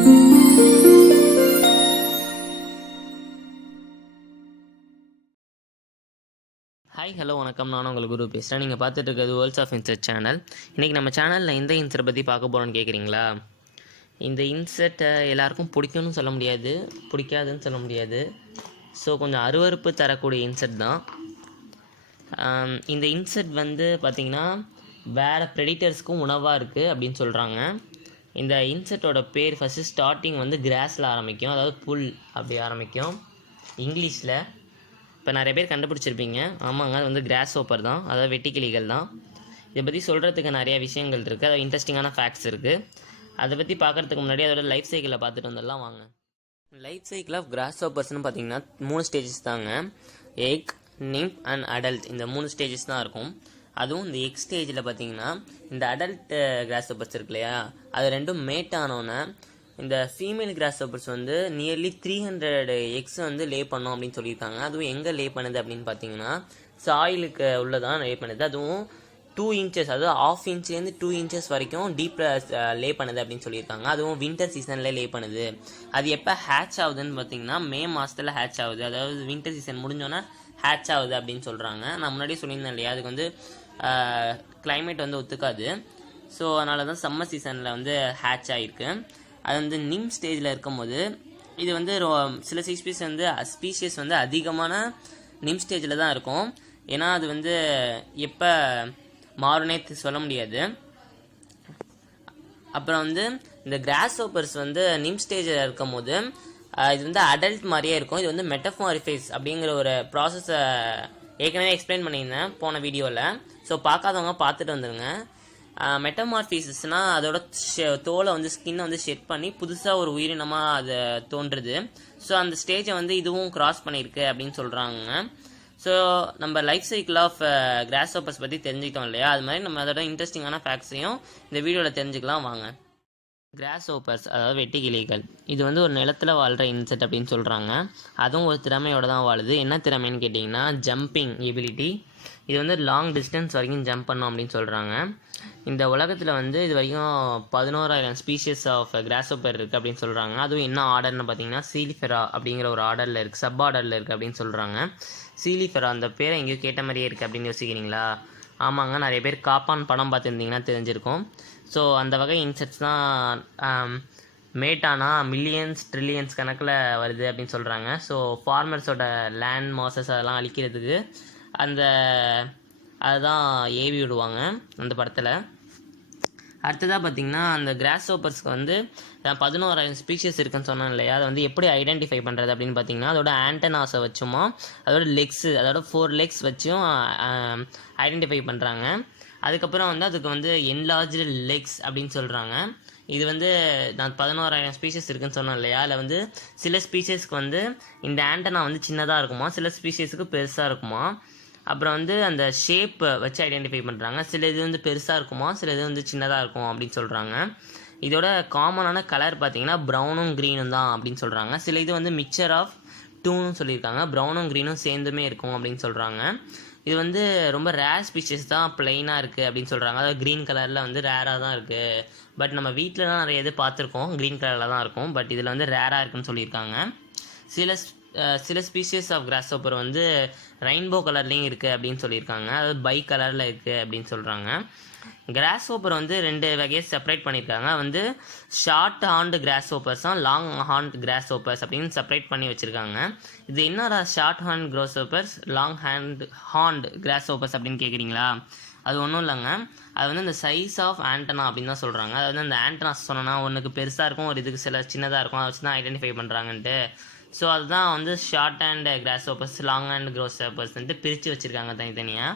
Hi hello வணக்கம். நான் உங்களுக்கு குரு பேசுகிறேன். நீங்கள் பார்த்துட்டு இருக்கிறது வேர்ல்ட்ஸ் ஆஃப் இன்செட் சேனல். இன்றைக்கி நம்ம சேனலில் எந்த இன்செட் பற்றி பார்க்க போகிறோன்னு கேட்குறீங்களா? இந்த இன்செட்டை எல்லாருக்கும் பிடிக்கும்னு சொல்ல முடியாது, பிடிக்காதுன்னு சொல்ல முடியாது. ஸோ கொஞ்சம் அருவருப்பு தரக்கூடிய இன்செட் தான். இந்த இன்செட் வந்து பார்த்திங்கன்னா வேறு ப்ரெடிட்டர்ஸ்க்கும் உணவாக இருக்குது அப்படின்னு சொல்கிறாங்க. இந்த இன்செட்டோட பேர் ஃபஸ்ட்டு ஸ்டார்டிங் வந்து கிராஸில் ஆரம்பிக்கும், அதாவது புல் அப்படி ஆரம்பிக்கும் இங்கிலீஷில். இப்போ நிறைய பேர் கண்டுபிடிச்சிருப்பீங்க. ஆமாங்க, அது வந்து கிராஸ் ஹோப்பர் தான், அதாவது வெட்டுக்கிளிகள் தான். இதை பற்றி சொல்கிறதுக்கு நிறையா விஷயங்கள் இருக்குது, அதாவது இன்ட்ரெஸ்டிங்கான ஃபேக்ட்ஸ் இருக்குது. அதை பற்றி பார்க்குறதுக்கு முன்னாடி அதோட லைஃப் சைக்கிளை பார்த்துட்டு வந்துடலாம் வாங்க. லைஃப் சைக்கிள் ஆஃப் கிராஸ் ஹோப்பர்ஸ்னு பார்த்தீங்கன்னா 3 ஸ்டேஜஸ் தாங்க. எக், நிம்ப் அண்ட் அடல்ட், இந்த 3 ஸ்டேஜஸ் தான் இருக்கும். அதுவும் இந்த எக் ஸ்டேஜில் பார்த்தீங்கன்னா இந்த அடல்ட் கிராஸ் ஹோப்பர்ஸ் இருக்கு இல்லையா, அது ரெண்டும் மேட் ஆனோன்னே இந்த ஃபீமேல் கிராஸ் ஹோப்பர்ஸ் வந்து நியர்லி 300 எக்ஸ் வந்து லே பண்ணோம் அப்படின்னு சொல்லியிருக்காங்க. அதுவும் எங்கே லே பண்ணுது அப்படின்னு பார்த்தீங்கன்னா சாயிலுக்கு உள்ளதான் லே பண்ணுது. அதுவும் 2 இன்ச்சஸ், அதாவது 1/2 இன்ச்லேருந்து 2 இன்ச்சஸ் வரைக்கும் டீப்பில் லே பண்ணுது அப்படின்னு சொல்லியிருக்காங்க. அதுவும் வின்டர் சீசனில் லே பண்ணுது. அது எப்போ ஹேட்ச் ஆகுதுன்னு பார்த்தீங்கன்னா மே மாதத்தில் ஹேட்ச் ஆகுது, அதாவது வின்டர் சீசன் முடிஞ்சோன்னா ஹேட்ச் ஆகுது அப்படின்னு சொல்கிறாங்க. நான் முன்னாடியே சொல்லியிருந்தேன் இல்லையா, அதுக்கு வந்து கிளைமேட் வந்து ஒத்துக்காது. ஸோ அதனால தான் சம்மர் சீசனில் வந்து ஹேட்ச் ஆகிருக்கு. அது வந்து நிம் ஸ்டேஜில் இருக்கும்போது இது வந்து சில ஸ்பீஷியஸ் வந்து அதிகமான நிம் ஸ்டேஜில் தான் இருக்கும். ஏன்னா அது வந்து எப்போ மாறுனே சொல்ல முடியாது. அப்புறம் வந்து இந்த கிராஸ் ஹோப்பர்ஸ் வந்து நிம் ஸ்டேஜில் இருக்கும் போது இது வந்து அடல்ட் மாதிரியே இருக்கும். இது வந்து மெட்டமார்ஃபேஸ் அப்படிங்கிற ஒரு ப்ராசஸை ஏற்கனவே எக்ஸ்பிளைன் பண்ணியிருந்தேன் போன வீடியோவில். ஸோ பார்க்காதவங்க பார்த்துட்டு வந்துடுங்க. மெட்டமார்ஃபிசஸ்னால் அதோட தோலை வந்து ஸ்கின்னை வந்து ஷெட் பண்ணி புதுசாக ஒரு உயிரினமாக அது தோன்றுது. ஸோ அந்த ஸ்டேஜை வந்து இதுவும் கிராஸ் பண்ணியிருக்கு அப்படின்னு சொல்கிறாங்க. ஸோ நம்ம life cycle of grasshoppers பற்றி தெரிஞ்சுக்கிட்டோம் இல்லையா, அது மாதிரி நம்ம அதோட இன்ட்ரெஸ்டிங்கான ஃபேக்ட்ஸையும் இந்த வீடியோவில் தெரிஞ்சுக்கலாம் வாங்க. கிராஸ் ஹோப்பர்ஸ், அதாவது வெட்டுக்கிளிகள், இது வந்து ஒரு நிலத்தில் வாழ்கிற இன்செக்ட் அப்படின்னு சொல்கிறாங்க. அதுவும் ஒரு திறமையோடு தான் வாழுது. என்ன திறமைன்னு கேட்டிங்கன்னா ஜம்பிங் எபிலிட்டி. இது வந்து லாங் டிஸ்டன்ஸ் வரைக்கும் ஜம்ப் பண்ணோம் அப்படின்னு சொல்கிறாங்க. இந்த உலகத்தில் வந்து இது வரைக்கும் 11,000 ஸ்பீஷியஸ் ஆஃப் கிராஸ் ஹோப்பர் இருக்குது அப்படின்னு சொல்கிறாங்க. அதுவும் என்ன ஆர்டர்னு பார்த்தீங்கன்னா சீலிஃபெரா அப்படிங்கிற ஒரு ஆர்டரில் இருக்குது, சப் ஆர்டரில் இருக்குது அப்படின்னு சொல்கிறாங்க. சீலிஃபெரா, அந்த பேரை எங்கேயோ கேட்ட மாதிரியே இருக்குது அப்படின்னு யோசிக்கிறீங்களா? ஆமாங்க, நிறைய பேர் காப்பான் படம் பார்த்துருந்தீங்கன்னா தெரிஞ்சிருக்கும். ஸோ அந்த வகை இன்செக்ட்ஸ் தான் மேட்டானா மில்லியன்ஸ் ட்ரில்லியன்ஸ் கணக்கில் வருது அப்படின்னு சொல்கிறாங்க. ஸோ ஃபார்மர்ஸோட லேண்ட் மாசஸ் அதெல்லாம் அழிக்கிறதுக்கு அதுதான் ஏவி விடுவாங்க அந்த படத்தில். அடுத்ததாக பார்த்திங்கன்னா அந்த கிராஸ் ஹோப்பர்ஸ்க்கு வந்து 11,000 ஸ்பீஷியஸ் இருக்குன்னு சொன்னேன் இல்லையா, அதை வந்து எப்படி ஐடென்டிஃபை பண்ணுறது அப்படின்னு பார்த்தீங்கன்னா அதோட ஆண்டனாஸை வச்சுமோ அதோட லெக்ஸு, அதோட 4 லெக்ஸ் வச்சும் ஐடென்டிஃபை பண்ணுறாங்க. அதுக்கப்புறம் வந்து அதுக்கு வந்து என்லார்ஜ்டு லெக்ஸ் அப்படின்னு சொல்கிறாங்க. இது வந்து நான் 11,000 ஸ்பீஷியஸ் இருக்குன்னு சொன்னேன் இல்லையா, அதில் வந்து சில ஸ்பீஷியஸ்க்கு வந்து இந்த ஆண்டனா வந்து சின்னதாக இருக்குமா, சில ஸ்பீஷியஸுக்கு பெருசாக இருக்குமா. அப்புறம் வந்து அந்த ஷேப் வச்சு ஐடென்டிஃபை பண்ணுறாங்க. சில இது வந்து பெருசாக இருக்குமா, சில இது வந்து சின்னதாக இருக்கும் அப்படின்னு சொல்கிறாங்க. இதோட காமனான கலர் பார்த்தீங்கன்னா ப்ரௌனும் க்ரீனும் தான் அப்படின்னு சொல்கிறாங்க. சில இது வந்து மிக்சர் ஆஃப் டூன்னு சொல்லியிருக்காங்க, ப்ரௌனும் க்ரீனும் சேர்ந்துமே இருக்கும் அப்படின்னு சொல்கிறாங்க. இது வந்து ரொம்ப ரேர் ஸ்பீஷஸ் தான் பிளெயினாக இருக்குது அப்படின்னு சொல்கிறாங்க. அதாவது க்ரீன் கலரில் வந்து ரேராக தான் இருக்குது. பட் நம்ம வீட்டிலலாம் நிறைய இது பார்த்துருக்கோம், க்ரீன் கலரில் தான் இருக்கும். பட் இதில் வந்து ரேராக இருக்குன்னு சொல்லியிருக்காங்க. சில ஸ்பீஷியஸ் ஆஃப் கிராஸ் ஹோப்பர் வந்து ரெயின்போ கலர்லேயும் இருக்குது அப்படின்னு சொல்லியிருக்காங்க, அதாவது பை கலரில் இருக்குது அப்படின்னு சொல்கிறாங்க. கிராஸ் ஹோப்பர் வந்து 2 வகையை செப்பரேட் பண்ணியிருக்காங்க. வந்து ஷார்ட் ஹார்ன்டு கிராஸ் ஹோப்பர்ஸ் தான் லாங் ஹார்ன்ட் கிராஸ் ஹோப்பர்ஸ் அப்படின்னு செப்பரேட் பண்ணி வச்சுருக்காங்க. இது என்ன short horn grasshoppers, long horned grasshoppers அப்படின்னு கேட்குறீங்களா? அது ஒன்றும் இல்லைங்க, அது வந்து இந்த சைஸ் ஆஃப் ஆண்டனா அப்படின்னு தான் சொல்கிறாங்க. அதாவது அந்த ஆண்டனாஸ் சொன்னோன்னா ஒன்றுக்கு பெருசாக இருக்கும், ஒரு இதுக்கு சில சின்னதாக இருக்கும், அதை வச்சு தான் ஐடென்டிஃபை பண்ணுறாங்கன்ட்டு. ஸோ அதுதான் வந்து short hand grasshoppers, long hand கிராஸ் ஹோப்பர்ஸ்ன்ட்டு பிரித்து வச்சுருக்காங்க தனித்தனியாக.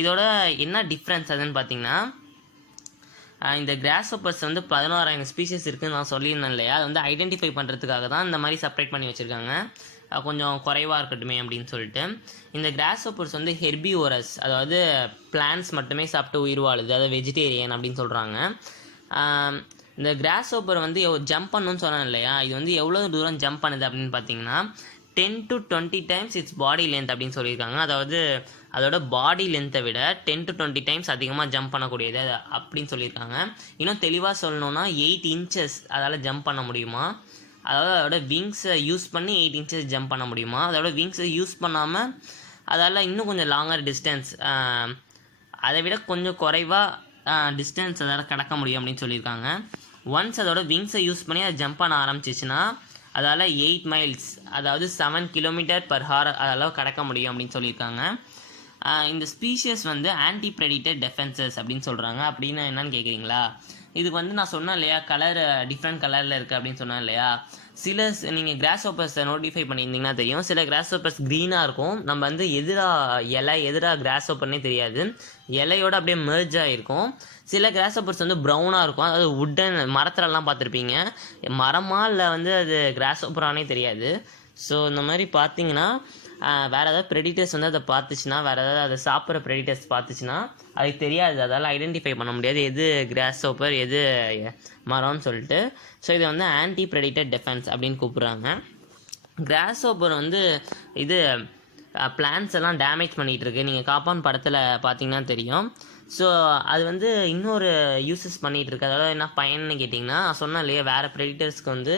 இதோட என்ன டிஃப்ரென்ஸ் அதுன்னு பார்த்தீங்கன்னா இந்த கிராஸ் ஹோப்பர்ஸ் வந்து 11,000 ஸ்பீஷியஸ் இருக்குதுன்னு நான் சொல்லியிருந்தேன் இல்லையா, அதை வந்து ஐடென்டிஃபை பண்ணுறதுக்காக தான் இந்த மாதிரி செப்பரேட் பண்ணி வச்சுருக்காங்க, கொஞ்சம் குறைவாக இருக்கட்டுமே அப்படின்னு சொல்லிட்டு. இந்த கிராஸ் ஹோப்பர்ஸ் வந்து ஹெர்பிவோரஸ், அதாவது பிளான்ட்ஸ் மட்டுமே சாப்பிட்டு உயிர் வாழுது, அதாவது வெஜிடேரியன் அப்படின்னு சொல்கிறாங்க. இந்த கிராஸ் ஹோப்பர் வந்து ஜம்ப் பண்ணணும்னு சொன்னேன் இல்லையா, இது வந்து எவ்வளோ தூரம் ஜம்ப் பண்ணுது அப்படின்னு பார்த்தீங்கன்னா 10 to 20 times it's body length அப்படின்னு சொல்லியிருக்காங்க. அதாவது அதோட பாடி லென்த்தை விட 10 to 20 டைம்ஸ் அதிகமாக ஜம்ப் பண்ணக்கூடியது அப்படின்னு சொல்லியிருக்காங்க. இன்னும் தெளிவாக சொல்லணும்னா 8 inches அதால் ஜம்ப் பண்ண முடியுமா, அதாவது அதோட விங்ஸை யூஸ் பண்ணி 8 inches ஜம்ப் பண்ண முடியுமா, அதோட விங்ஸை யூஸ் பண்ணாமல் அதால் இன்னும் கொஞ்சம் லாங்கர் டிஸ்டன்ஸ் அதை விட கொஞ்சம் குறைவாக டிஸ்டன்ஸ் அதால் கடக்க முடியும் அப்படின்னு சொல்லியிருக்காங்க. ஒன்ஸ் அதோட விங்ஸை யூஸ் பண்ணி அதை ஜம்ப் பண்ண ஆரம்பிச்சிச்சுன்னா அதால் 8 miles அதாவது 7 km/h அதெல்லாம் கடக்க முடியும் அப்படின்னு சொல்லியிருக்காங்க. இந்த ஸ்பீஷியஸ் வந்து ஆன்டி ப்ரெடிட்டர் டெஃபென்சஸ் அப்படின்னு சொல்கிறாங்க. அப்படின்னு என்னன்னு கேட்குறீங்களா, இதுக்கு வந்து நான் சொன்னேன் இல்லையா, கலர் டிஃப்ரெண்ட் கலரில் இருக்குது அப்படின்னு சொன்னேன் இல்லையா. சில நீங்கள் கிராஸ் ஹோப்பர்ஸை நோட்டிஃபை பண்ணியிருந்தீங்கன்னா தெரியும், சில கிராஸ் ஹோப்பர்ஸ் க்ரீனாக இருக்கும், நம்ம வந்து எதிராக கிராஸ் ஹோப்பர்னே தெரியாது, இலையோடு அப்படியே மெர்ஜ் ஆகிருக்கும். சில கிராஸ் ஹோப்பர்ஸ் வந்து ப்ரௌனாக இருக்கும், அதாவது வுட்டன் மரத்துலலாம் பார்த்துருப்பீங்க, மரமாக இல்லை வந்து அது கிராஸ் ஹோப்பரானே தெரியாது. ஸோ இந்த மாதிரி பார்த்தீங்கன்னா வேறு ஏதாவது ப்ரெடிட்டர்ஸ் வந்து அதை பார்த்துச்சுன்னா, வேறு ஏதாவது அதை சாப்பிட்ற ப்ரெடிட்டர்ஸ் பார்த்துச்சுன்னா அதுக்கு தெரியாது, அதால் ஐடென்டிஃபை பண்ண முடியாது எது கிராஸ் ஹோப்பர் எது மரம்னு சொல்லிட்டு. ஸோ இதை வந்து ஆன்டி ப்ரெடிட்டர் டெஃபென்ஸ் அப்படின்னு கூப்பிட்றாங்க. கிராஸ் ஹோப்பர் வந்து இது பிளான்ஸ் எல்லாம் டேமேஜ் பண்ணிகிட்டு இருக்கு, நீங்கள் காப்பான் படத்தில் பார்த்தீங்கன்னா தெரியும். ஸோ அது வந்து இன்னொரு யூசஸ் பண்ணிகிட்டு இருக்கு. அதாவது என்ன பயன்னு கேட்டிங்கன்னா, நான் சொன்னேன் இல்லையா வேறு ப்ரெடிட்டர்ஸ்க்கு வந்து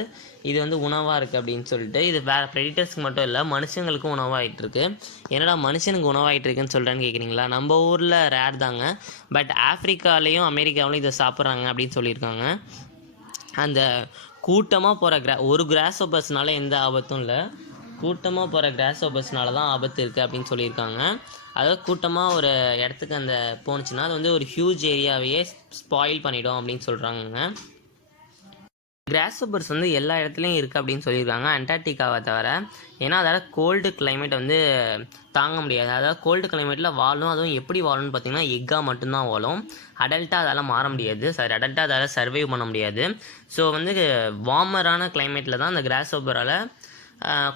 இது வந்து உணவாக இருக்குது அப்படின்னு சொல்லிட்டு. இது வேறு ப்ரெடிட்டர்ஸ்க்கு மட்டும் இல்லை, மனுஷங்களுக்கும் உணவாகிட்டுருக்கு. என்னடா மனுஷனுக்கு உணவாகிட்டு இருக்குன்னு சொல்கிறேன்னு கேட்குறீங்களா, நம்ம ஊரில் ரேர் தாங்க, பட் ஆஃப்ரிக்காலேயும் அமெரிக்காவிலையும் இதை சாப்பிட்றாங்க அப்படின்னு சொல்லியிருக்காங்க. அந்த கூட்டமாக போகிற ஒரு கிராஸ் ஹோப்பர்ஸ்னால எந்த ஆபத்தும் இல்லை, கூட்டமாக போகிற கிராஸ் ஹோப்பர்ஸ்னால தான் ஆபத்து இருக்குது அப்படின்னு சொல்லியிருக்காங்க. அதாவது கூட்டமாக ஒரு இடத்துக்கு அந்த போணுச்சுன்னா அது வந்து ஒரு ஹியூஜ் ஏரியாவையே ஸ்பாயில் பண்ணிடும் அப்படின்னு சொல்கிறாங்க. கிராஸ் ஹோப்பர்ஸ் வந்து எல்லா இடத்துலையும் இருக்குது அப்படின்னு சொல்லியிருக்காங்க, அண்டார்டிகாவை தவிர. ஏன்னா அதால் கோல்டு கிளைமேட் வந்து தாங்க முடியாது, அதாவது கோல்டு கிளைமேட்டில் வாழும். அதுவும் எப்படி வாழும்னு பார்த்தீங்கன்னா எக்காக மட்டும்தான் வாழும், அடல்ட்டாக அதால் மாற முடியாது, அடல்ட்டாக அதால் சர்வைவ் பண்ண முடியாது. ஸோ வந்து வார்மரான கிளைமேட்டில் தான் அந்த கிராஸ் ஹோப்பரால்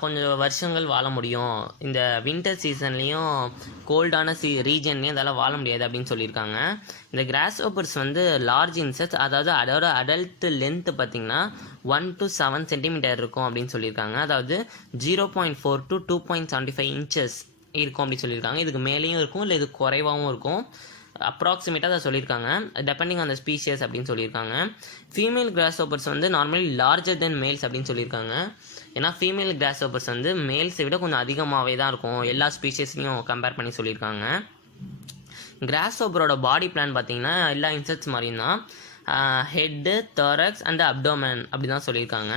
கொஞ்சம் வருஷங்கள் வாழ முடியும். இந்த வின்டர் சீசன்லேயும் கோல்டான ரீஜன்லேயும் அதெல்லாம் வாழ முடியாது அப்படின்னு சொல்லியிருக்காங்க. இந்த கிராஸ் ஹோப்பர்ஸ் வந்து லார்ஜ் இன்செக்ட்ஸ், அதாவது அதோட அடல்ட் லென்த்து பார்த்திங்கன்னா 1 to 7 சென்டிமீட்டர் இருக்கும் அப்படின்னு சொல்லியிருக்காங்க. அதாவது 0.4 to 2.75 inches இருக்கும் அப்படின்னு சொல்லியிருக்காங்க. இதுக்கு மேலேயும் இருக்கும், இல்லை இது குறைவாகவும் இருக்கும், அப்ராக்சிமேட்டாக அதை சொல்லியிருக்காங்க, டெபெண்டிங் ஆன் த ஸ்பீஷியஸ் அப்படின்னு சொல்லியிருக்காங்க. ஃபீமேல் கிராஸ் ஹோப்பர்ஸ் வந்து நார்மலி லார்ஜர் தென் மேல்ஸ் அப்படின்னு சொல்லியிருக்காங்க. ஏன்னா ஃபீமேல் கிராஸ் ஹோப்பர்ஸ் வந்து மேல்ஸை விட கொஞ்சம் அதிகமாகவே தான் இருக்கும் எல்லா ஸ்பீஷியஸ்லையும் கம்பேர் பண்ணி சொல்லியிருக்காங்க. கிராஸ் ஹோப்பரோட பாடி பிளான் பார்த்திங்கன்னா எல்லா இன்செக்ட்ஸ் மாதிரியும் தான், ஹெட்டு, thorax அண்ட் அப்டோமன் அப்படி தான் சொல்லியிருக்காங்க.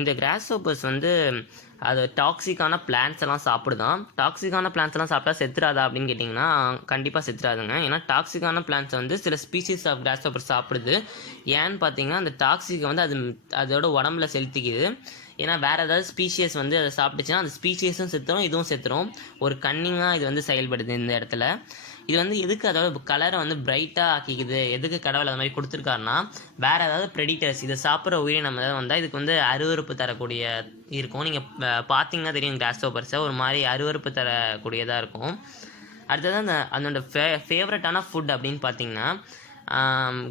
இந்த கிராஸ் ஹோப்பர்ஸ் வந்து அது டாக்ஸிக்கான பிளான்ஸ் எல்லாம் சாப்பிடுதான். டாக்ஸிக்கான பிளான்ஸ் எல்லாம் சாப்பிட்டா செத்துறாதா அப்படின்னு கேட்டிங்கன்னா கண்டிப்பாக செத்துறாதுங்க. ஏன்னா டாக்ஸிக்கான பிளான்ஸ் வந்து சில ஸ்பீஷீஸ் ஆஃப் கிராஸ் ஹோப்பர் சாப்பிடுது. ஏன்னு பார்த்தீங்கன்னா அந்த டாக்ஸிக்கை வந்து அதோட உடம்புல செலுத்திக்குது. ஏன்னா வேறு ஏதாவது ஸ்பீஷியஸ் வந்து அதை சாப்பிட்டுச்சுன்னா அந்த ஸ்பீஷியஸும் செத்துரும், இதுவும் செத்துரும். ஒரு கன்னிங்காக இது வந்து செயல்படுது இந்த இடத்துல. இது வந்து எதுக்கு அதோட கலரை வந்து பிரைட்டாக ஆக்கிக்குது, எதுக்கு கடவுள் அது மாதிரி கொடுத்துருக்காருன்னா, வேறு ஏதாவது ப்ரெடிட்டர்ஸ் இதை சாப்பிட்ற உயிரினம் ஏதாவது வந்தால் இதுக்கு வந்து அருவருப்பு தரக்கூடிய இருக்கும். நீங்கள் பார்த்தீங்கன்னா தெரியும் கிராஸ் ஹோப்பர்ஸை ஒரு மாதிரி அருவருப்பு தரக்கூடியதாக இருக்கும். அடுத்தது அதோட ஃபேவரட்டான ஃபுட் அப்படின்னு பார்த்தீங்கன்னா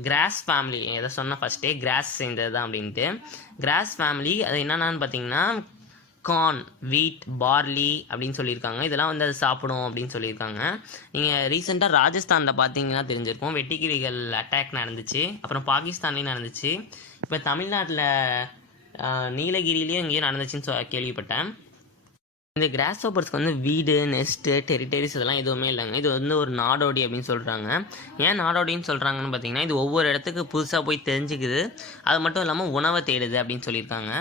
கிராஸ் ஃபேமிலி, எதை சொன்னால் ஃபஸ்ட்டே கிராஸ் சேர்ந்தது தான் அப்படின்ட்டு. கிராஸ் ஃபேமிலி அது என்னென்னு பார்த்தீங்கன்னா கார்ன், வீட், பார்லி அப்படின்னு சொல்லியிருக்காங்க. இதெல்லாம் வந்து அது சாப்பிடும் அப்படின்னு சொல்லியிருக்காங்க. நீங்கள் ரீசெண்டாக ராஜஸ்தானில் பார்த்தீங்கன்னா தெரிஞ்சிருக்கும், வெட்டுக்கிளிகள் அட்டாக் நடந்துச்சு, அப்புறம் பாகிஸ்தான்லேயும் நடந்துச்சு, இப்போ தமிழ்நாட்டில் நீலகிரிலேயும் எங்கேயும் நடந்துச்சுன்னு கேள்விப்பட்டேன். இந்த கிராஸ் ஹோப்பர்ஸ்க்கு வந்து வீடு, நெஸ்ட்டு, டெரிட்டரிஸ் இதெல்லாம் எதுவுமே இல்லைங்க. இது வந்து ஒரு நாடோடி அப்படின்னு சொல்கிறாங்க. ஏன் நாடோடின்னு சொல்கிறாங்கன்னு பார்த்தீங்கன்னா இது ஒவ்வொரு இடத்துக்கு புதுசாக போய் தெரிஞ்சுக்குது, அது மட்டும் இல்லாமல் உணவை தேடுது அப்படின்னு சொல்லியிருக்காங்க.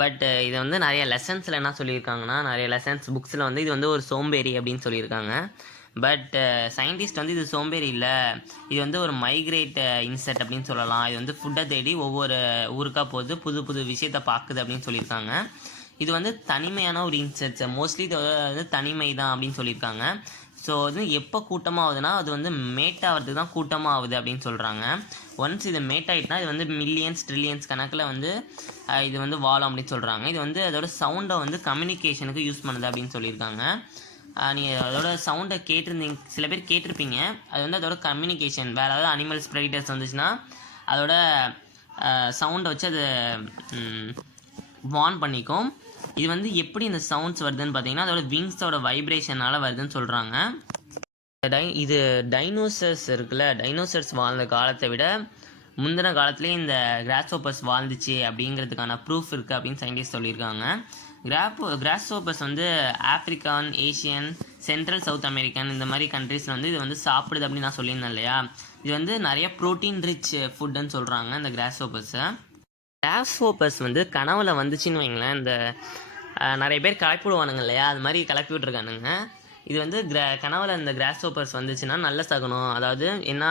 பட் இதை வந்து நிறைய லெசன்ஸில் என்ன சொல்லியிருக்காங்கன்னா, நிறைய லெசன்ஸ் புக்ஸில் வந்து இது வந்து ஒரு சோம்பேறி அப்படின்னு சொல்லியிருக்காங்க. பட் சயின்டிஸ்ட் வந்து இது சோம்பேறி இல்லை, இது வந்து ஒரு மைக்ரேட் இன்செக்ட் அப்படின்னு சொல்லலாம். இது வந்து ஃபுட்டை தேடி ஒவ்வொரு ஊருக்காக போகுது, புது புது விஷயத்தை பார்க்குது அப்படின்னு சொல்லியிருக்காங்க. இது வந்து தனிமையான ஒரு இன்செக்ட்ஸ், மோஸ்ட்லி இது வந்து தனிமை தான் அப்படின்னு சொல்லியிருக்காங்க. ஸோ அது எப்போ கூட்டமாகுதுன்னா அது வந்து மேட் ஆகிறதுக்கு தான் கூட்டமாக ஆகுது அப்படின்னு சொல்கிறாங்க. ஒன்ஸ் இது மேட் ஆகிட்டுனா இது வந்து மில்லியன்ஸ் ட்ரில்லியன்ஸ் கணக்கில் வந்து இது வந்து வாழும் அப்படின்னு சொல்கிறாங்க. இது வந்து அதோட சவுண்டை வந்து கம்யூனிகேஷனுக்கு யூஸ் பண்ணுது அப்படின்னு சொல்லியிருக்காங்க. நீங்கள் அதோட சவுண்டை கேட்டிருந்தீங்க, சில பேர் கேட்டிருப்பீங்க, அது வந்து அதோட கம்யூனிகேஷன். வேறு ஏதாவது அனிமல்ஸ் ப்ரெடிட்டர்ஸ் வந்துச்சுன்னா அதோட சவுண்டை வச்சு அது வார்ன் பண்ணிக்கும். இது வந்து எப்படி இந்த சவுண்ட்ஸ் வருதுன்னு பார்த்தீங்கன்னா அதோட விங்ஸோட வைப்ரேஷனால் வருதுன்னு சொல்கிறாங்க. இது டைனோசர்ஸ் இருக்குல்ல, டைனோசர்ஸ் வாழ்ந்த காலத்தை விட முந்தின காலத்துலேயே இந்த கிராஸ்ஹோப்பர்ஸ் வாழ்ந்துச்சு அப்படிங்கிறதுக்கான ப்ரூஃப் இருக்குது அப்படின்னு சயின்டிஸ்ட் சொல்லியிருக்காங்க. கிராஸ்ஹோப்பர்ஸ் வந்து ஆப்ரிக்கான், ஏஷியன், சென்ட்ரல் சவுத் அமெரிக்கன் இந்த மாதிரி கண்ட்ரீஸில் வந்து இது வந்து சாப்பிடுது அப்படின்னு நான் சொல்லியிருந்தேன் இல்லையா. இது வந்து நிறைய ப்ரோட்டீன் ரிச் ஃபுட்டுன்னு சொல்கிறாங்க இந்த கிராஸ்ஹோப்பர்ஸ் வந்து கனவுல வந்துச்சுன்னு வைங்களேன். இந்த நிறைய பேர் கிளப்பி விடுவானுங்க இல்லையா, அது மாதிரி கிளப்பி விட்ருக்கானுங்க. இது வந்து கனவுல இந்த கிராஸ்ஹோப்பர்ஸ் வந்துச்சுன்னா நல்ல சகுனம். அதாவது என்ன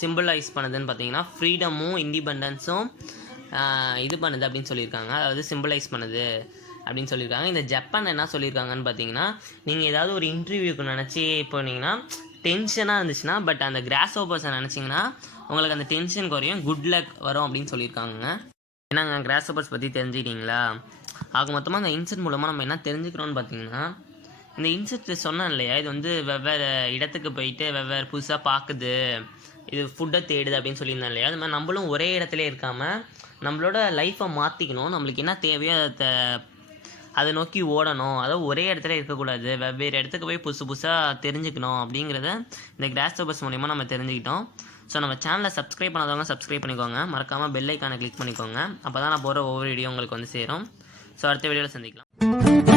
சிம்பிளைஸ் பண்ணுதுன்னு பார்த்தீங்கன்னா ஃப்ரீடமும் இண்டிபெண்டன்ஸும் இது பண்ணுது அப்படின்னு சொல்லியிருக்காங்க. அதாவது சிம்பிளைஸ் பண்ணுது அப்படின்னு சொல்லியிருக்காங்க. இந்த ஜப்பான் என்ன சொல்லியிருக்காங்கன்னு பார்த்தீங்கன்னா, நீங்கள் ஏதாவது ஒரு இன்டர்வியூக்கு நினச்சி போனீங்கன்னா டென்ஷனாக இருந்துச்சுன்னா பட் அந்த கிராஸ்ஹோப்பர்ஸை நினச்சிங்கன்னா உங்களுக்கு அந்த டென்ஷன் குறையும், குட் லக் வரும் அப்படின்னு சொல்லியிருக்காங்க. ஏன்னாங்க கிராஸ்ஹோப்பர்ஸ் பற்றி தெரிஞ்சுக்கிட்டீங்களா? ஆக மொத்தமாக அந்த இன்செக்ட் மூலமாக நம்ம என்ன தெரிஞ்சுக்கிறோன்னு பார்த்தீங்கன்னா, இந்த இன்செக்ட் சொன்னேன் இல்லையா, இது வந்து வெவ்வேறு இடத்துக்கு போயிட்டு வெவ்வேறு புதுசாக பார்க்குது, இது ஃபுட்டை தேடுது அப்படின்னு சொல்லியிருந்தேன் இல்லையா. அது மாதிரி நம்மளும் ஒரே இடத்துல இருக்காமல் நம்மளோட லைஃப்பை மாற்றிக்கணும். நம்மளுக்கு என்ன தேவையோ அதை நோக்கி ஓடணும். அதாவது ஒரே இடத்துல இருக்கக்கூடாது, வெவ்வேறு இடத்துக்கு போய் புதுசாக தெரிஞ்சுக்கணும் அப்படிங்கிறத இந்த கிராஸ்ஹோப்பர்ஸ் மூலிமா நம்ம தெரிஞ்சுக்கிட்டோம். ஸோ நம்ம சேனலை சப்ஸ்கிரைப் பண்ணாதவங்க சப்ஸ்கிரைப் பண்ணிக்கோங்க, மறக்காமல் பெல் ஐக்கானை கிளிக் பண்ணிக்கோங்க. அப்போ தான் நான் போகிற ஒவ்வொரு வீடியோ உங்களுக்கு வந்து சேரும். ஸோ அடுத்த வீடியோவில் சந்திக்கலாம்.